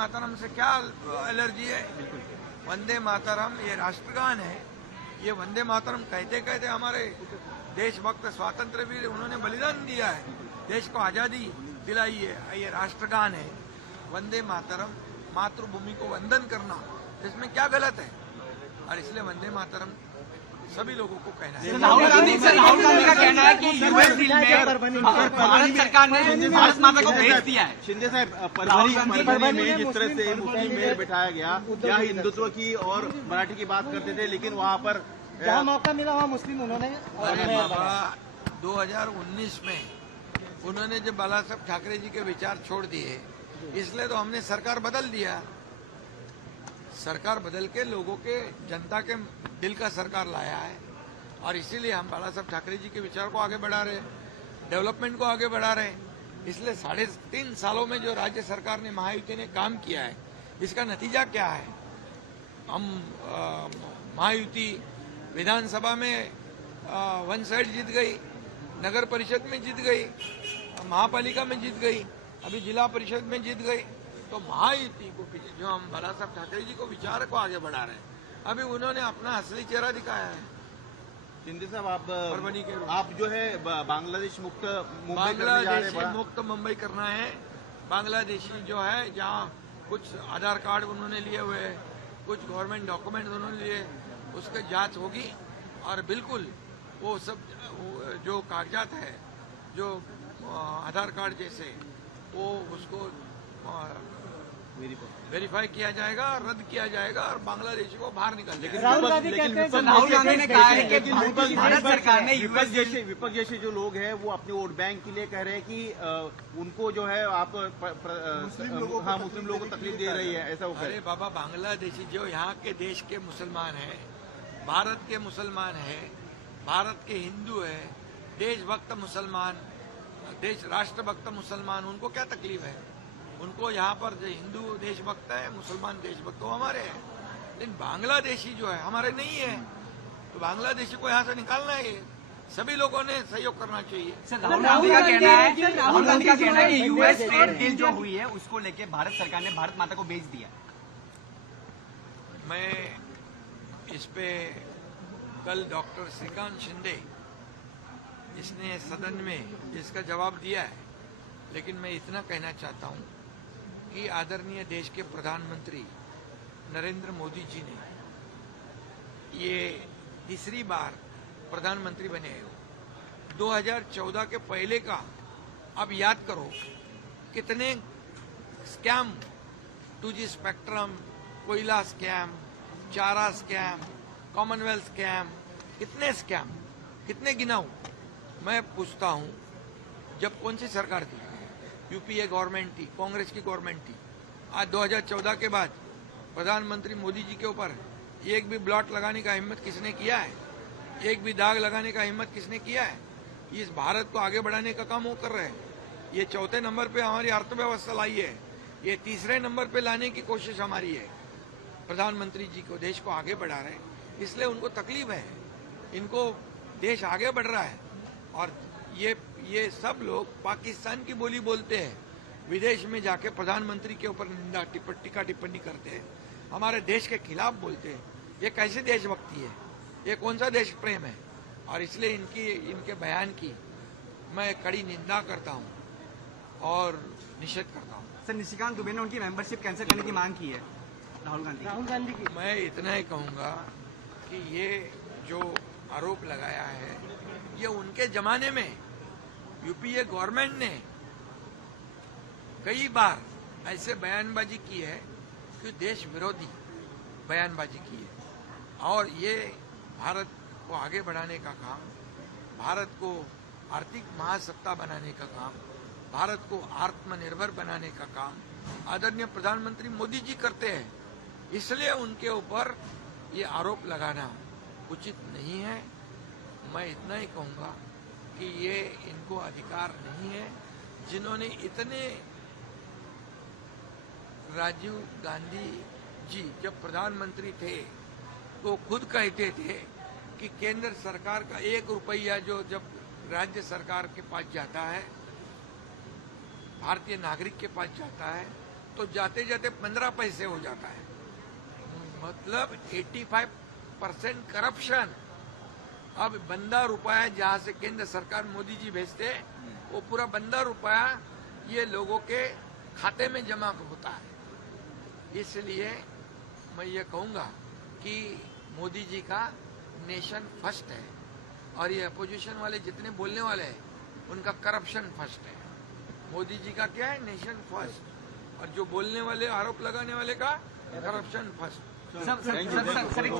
मातरम से क्या एलर्जी है? वंदे मातरम ये राष्ट्रगान है। ये वंदे मातरम कहते कहते हमारे देशभक्त स्वातंत्र वीर उन्होंने बलिदान दिया है, देश को आजादी दिलाई है। ये राष्ट्रगान है वंदे मातरम, मातृभूमि को वंदन करना, इसमें क्या गलत है? और इसलिए वंदे मातरम सभी लोगों को कहना है। राहुल गांधी का कहना है कि यूएस डील में भारत सरकार ने भारत माता को भेज दिया है। शिंदे साहब, परभनी में जिस तरह से मुस्लिम मेयर बिठाया गया, क्या हिंदुत्व की और मराठी की बात करते थे, लेकिन वहाँ पर जहाँ मौका मिला वहाँ मुस्लिम उन्होंने। अरे बाबा, 2019 में उन्होंने जब बाला साहब ठाकरे जी के विचार छोड़ दिए, इसलिए तो हमने सरकार बदल दिया। सरकार बदल के लोगों के, जनता के दिल का सरकार लाया है, और इसीलिए हम बाला साहब ठाकरे जी के विचार को आगे बढ़ा रहे हैं, डेवलपमेंट को आगे बढ़ा रहे हैं। इसलिए 3.5 सालों में जो राज्य सरकार ने, महायुति ने काम किया है, इसका नतीजा क्या है? हम महायुति विधानसभा में 1 साइड जीत गई, नगर परिषद में जीत गई, महापालिका में जीत गई, अभी जिला परिषद में जीत गई। तो महायुति को, जो हम बाला साहब ठाकरे जी को विचार को आगे बढ़ा रहे हैं, अभी उन्होंने अपना असली चेहरा दिखाया है। शिंदे साहब, आप जो है बांग्लादेश मुक्त मुंबई करना है। बांग्लादेशी जो है, जहाँ कुछ आधार कार्ड उन्होंने लिए हुए, कुछ गवर्नमेंट डॉक्यूमेंट उन्होंने लिए, उसकी जांच होगी, और बिल्कुल वो सब जो कागजात है, जो आधार कार्ड जैसे, वो उसको वेरीफाई किया जाएगा, रद्द किया जाएगा, और बांग्लादेशी को बाहर निकाल देगा। राहुल गांधी ने कहा है कि भारत सरकार ने विपक्ष जैसे जो लोग हैं वो अपने वोट बैंक के लिए कह रहे हैं कि उनको जो है आप मुस्लिम लोगों को तकलीफ दे रही है, ऐसा। अरे बाबा, बांग्लादेशी जो यहाँ के देश के मुसलमान है, भारत के मुसलमान है, भारत के हिंदू है, देशभक्त मुसलमान, राष्ट्रभक्त मुसलमान, उनको क्या तकलीफ है? उनको यहाँ पर जो हिंदू देशभक्त है, मुसलमान देशभक्त, वो हमारे हैं। लेकिन बांग्लादेशी जो है हमारे नहीं है, तो बांग्लादेशी को यहाँ से निकालना है। सभी लोगों ने सहयोग करना चाहिए। राहुल गांधी का कहना है कि यूएस ट्रेड डील जो हुई है उसको लेके भारत सरकार ने भारत माता को भेज दिया। मैं इस पे कल डॉक्टर श्रीकांत शिंदे, इसने सदन में इसका जवाब दिया है, लेकिन मैं इतना कहना चाहता हूं कि आदरणीय देश के प्रधानमंत्री नरेंद्र मोदी जी ने ये तीसरी बार प्रधानमंत्री बने हो। 2014 के पहले का अब याद करो, कितने स्कैम, 2G स्पेक्ट्रम, कोयला स्कैम, चारा स्कैम, कॉमनवेल्थ स्कैम, कितने स्कैम, कितने गिनाऊं? मैं पूछता हूं, जब कौन सी सरकार थी? यूपीए गवर्नमेंट थी, कांग्रेस की गवर्नमेंट थी। आज 2014 के बाद प्रधानमंत्री मोदी जी के ऊपर एक भी ब्लॉट लगाने का हिम्मत किसने किया है? एक भी दाग लगाने का हिम्मत किसने किया है? इस भारत को आगे बढ़ाने का काम वो कर रहे हैं। ये 4थे नंबर पे हमारी अर्थव्यवस्था लाई है, ये 3रे नंबर पे लाने की कोशिश हमारी है। प्रधानमंत्री जी को, देश को आगे बढ़ा रहे हैं, इसलिए उनको तकलीफ है। इनको देश आगे बढ़ रहा है, और ये सब लोग पाकिस्तान की बोली बोलते हैं, विदेश में जाके प्रधानमंत्री के ऊपर निंदा, टीका टिप्पणी करते हैं, हमारे देश के खिलाफ बोलते हैं। ये कैसे देशभक्ति है? ये कौन सा देश प्रेम है? और इसलिए इनके बयान की मैं कड़ी निंदा करता हूं और निषेध करता हूं। सर, निशिकांत दुबे ने उनकी मेंबरशिप कैंसिल करने की मांग की है राहुल गांधी की। मैं इतना ही कहूंगा कि ये जो आरोप लगाया है, ये उनके जमाने में यूपीए गवर्नमेंट ने कई बार ऐसे बयानबाजी की है कि देश विरोधी बयानबाजी की है, और ये भारत को आगे बढ़ाने का काम, भारत को आर्थिक महासत्ता बनाने का काम, भारत को आत्मनिर्भर बनाने का काम आदरणीय प्रधानमंत्री मोदी जी करते हैं। इसलिए उनके ऊपर ये आरोप लगाना उचित नहीं है। मैं इतना ही कहूंगा कि ये इनको अधिकार नहीं है। जिन्होंने इतने, राजीव गांधी जी जब प्रधानमंत्री थे तो खुद कहते थे कि केंद्र सरकार का 1 रुपया जो जब राज्य सरकार के पास जाता है, भारतीय नागरिक के पास जाता है, तो जाते जाते 15 पैसे हो जाता है। मतलब 85% करप्शन। अब बंदा रुपया जहां से केंद्र सरकार मोदी जी भेजते वो पूरा बंदा रुपया ये लोगों के खाते में जमा होता है। इसलिए मैं ये कहूंगा कि मोदी जी का नेशन फर्स्ट है और ये अपोजिशन वाले जितने बोलने वाले हैं उनका करप्शन फर्स्ट है। मोदी जी का क्या है? Nation first. और जो बोलने वाले आरोप लगाने वाले का करप्शन फर्स्ट। सर